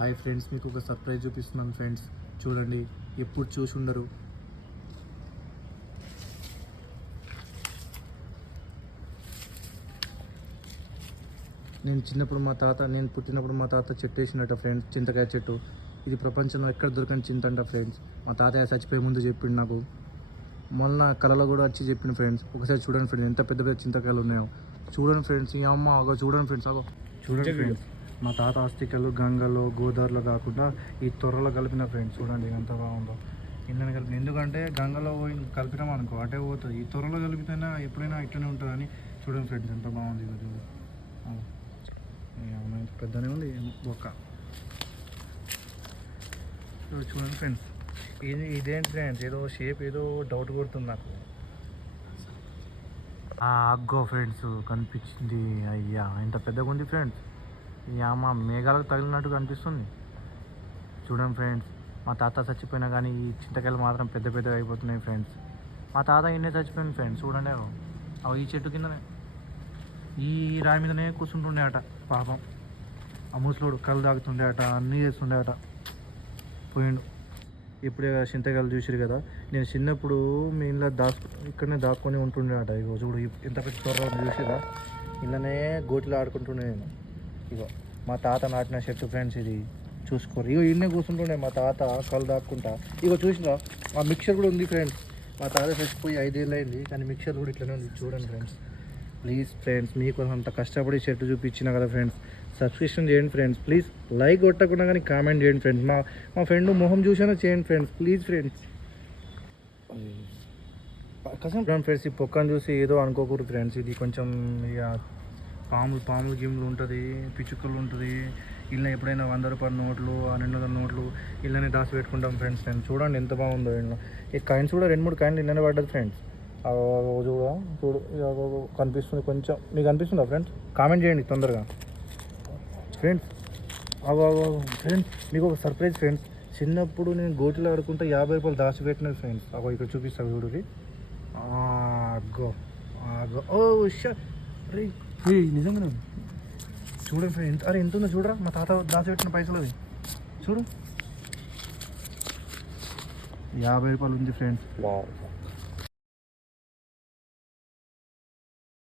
Hi friends, మీకు ఒక surprise చూపిస్తున్నాను ఫ్రెండ్స్. చూడండి, ఎప్పుడు చూసి ఉండరు. నేను పుట్టినప్పుడు మా తాత చెట్టు వేసినట్ట ఫ్రెండ్స్, చింతకాయ చెట్టు. ఇది ప్రపంచంలో ఎక్కడ దొరకని చింత అంట ఫ్రెండ్స్. మా తాతయ్య చచ్చిపోయే ముందు చెప్పిండు నాకు. మొన్న కళలో కూడా వచ్చి చెప్పిండు ఫ్రెండ్స్. ఒకసారి చూడండి ఫ్రెండ్స్, ఎంత పెద్ద పెద్ద చింతకాయలు ఉన్నాయో. చూడండి ఫ్రెండ్స్, ఈ అమ్మ చూడండి ఫ్రెండ్స్, చూడండి ఫ్రెండ్స్. మా తాత ఆస్తికలు గంగలో గోదావరిలో కాకుండా ఈ తొర్రలో కలిపిన ఫ్రెండ్స్. చూడండి ఎంత బాగుందో. ఇళ్ళని కలిపిన, ఎందుకంటే గంగలో పోయి కలిపినాం అనుకో అటే పోతుంది. ఈ తొర్రలో కలిపితేనా ఎప్పుడైనా ఇట్లనే ఉంటుందని. చూడండి ఫ్రెండ్స్, ఎంత బాగుంది. పెద్దనే ఉంది బొక్క. చూడండి ఫ్రెండ్స్, ఇదేంటి ఫ్రెండ్స్, ఏదో షేప్ ఏదో డౌట్ కొడుతుంది నాకు. అగ్గో ఫ్రెండ్స్, కనిపించింది. అయ్యా, ఇంత పెద్దగా ఉంది ఫ్రెండ్స్. ఈ అమ్మ మేఘాలకు తగిలినట్టు కనిపిస్తుంది. చూడండి ఫ్రెండ్స్, మా తాత చచ్చిపోయినా కానీ ఈ చింతకాయలు మాత్రం పెద్ద పెద్దగా అయిపోతున్నాయి ఫ్రెండ్స్. మా తాత ఇన్నే చచ్చిపోయింది ఫ్రెండ్స్. చూడండి, అవి ఈ చెట్టు కిందనే, ఈ రాయి మీదనే కూర్చుంటుండే అట పాపం. ఆ ముసలోడు కళ్ళు తాగుతుండే అట, అన్నీ చేస్తుండే అట. పోయిండు. ఇప్పుడే చింతకాయలు చూసిరు కదా. నేను చిన్నప్పుడు మీ ఇంట్లో ఇక్కడనే దాక్కొని ఉంటుండే అట. ఇగో చూడు, ఎంత పెద్ద త్వరలో చూసిరా. ఇళ్ళనే గోటిలో ఆడుకుంటుండే నేను. ఇగో మా తాత నాటిన చెట్టు ఫ్రెండ్స్, ఇది చూసుకోరు. ఇగో ఇన్నే కూర్చుంటుండే మా తాత కళ్ళు దాక్కుంటా. ఇగో చూసినా, ఆ మిక్సర్ కూడా ఉంది ఫ్రెండ్స్. మా తాత చచ్చిపోయి 5 ఏళ్ళు అయింది, కానీ మిక్సర్ కూడా ఇట్లనే ఉంది. చూడండి ఫ్రెండ్స్, ప్లీజ్ ఫ్రెండ్స్, మీకు అంత కష్టపడి చెట్టు చూపించిన కదా ఫ్రెండ్స్, సబ్స్క్రిప్షన్ చేయండి ఫ్రెండ్స్. ప్లీజ్ లైక్ కొట్టకుండా కానీ కామెంట్ చేయండి ఫ్రెండ్స్. మా ఫ్రెండ్ మొహం చూసినా చేయండి ఫ్రెండ్స్, ప్లీజ్ ఫ్రెండ్స్. కసం ఫ్రెండ్స్, ఈ పొక్కను చూసి ఏదో అనుకోకూడదు ఫ్రెండ్స్. ఇది కొంచెం ఇక పాములు గిమ్లు ఉంటుంది, పిచ్చుకలు ఉంటుంది. ఇలా ఎప్పుడైనా 100 రూపాయల నోట్లు, 200 నోట్లు ఇళ్ళనే దాచి పెట్టుకుంటాం ఫ్రెండ్స్. నేను చూడండి ఎంత బాగుందో. ఇళ్ళ ఈ కాయిన్స్ కూడా 2-3 కాయిన్లు ఇళ్ళనే పడ్డది ఫ్రెండ్స్. చూడు కనిపిస్తుంది కొంచెం. మీకు అనిపిస్తుందా ఫ్రెండ్స్? కామెంట్ చేయండి తొందరగా ఫ్రెండ్స్. ఫ్రెండ్స్, మీకు ఒక సర్ప్రైజ్ ఫ్రెండ్స్. చిన్నప్పుడు నేను గోటిలో ఆడుకుంటే 50 రూపాయలు దాచిపెట్టినది ఫ్రెండ్స్. ఇక్కడ చూపిస్తాను చూడు. అగ్గో ఓ అరే నిజంగా చూడండి ఫ్రెండ్స్. అరే ఎంత ఉందో చూడరా, మా తాత దాచిపెట్టిన పైసలు. అది చూడు, 50 రూపాయలు ఉంది ఫ్రెండ్స్.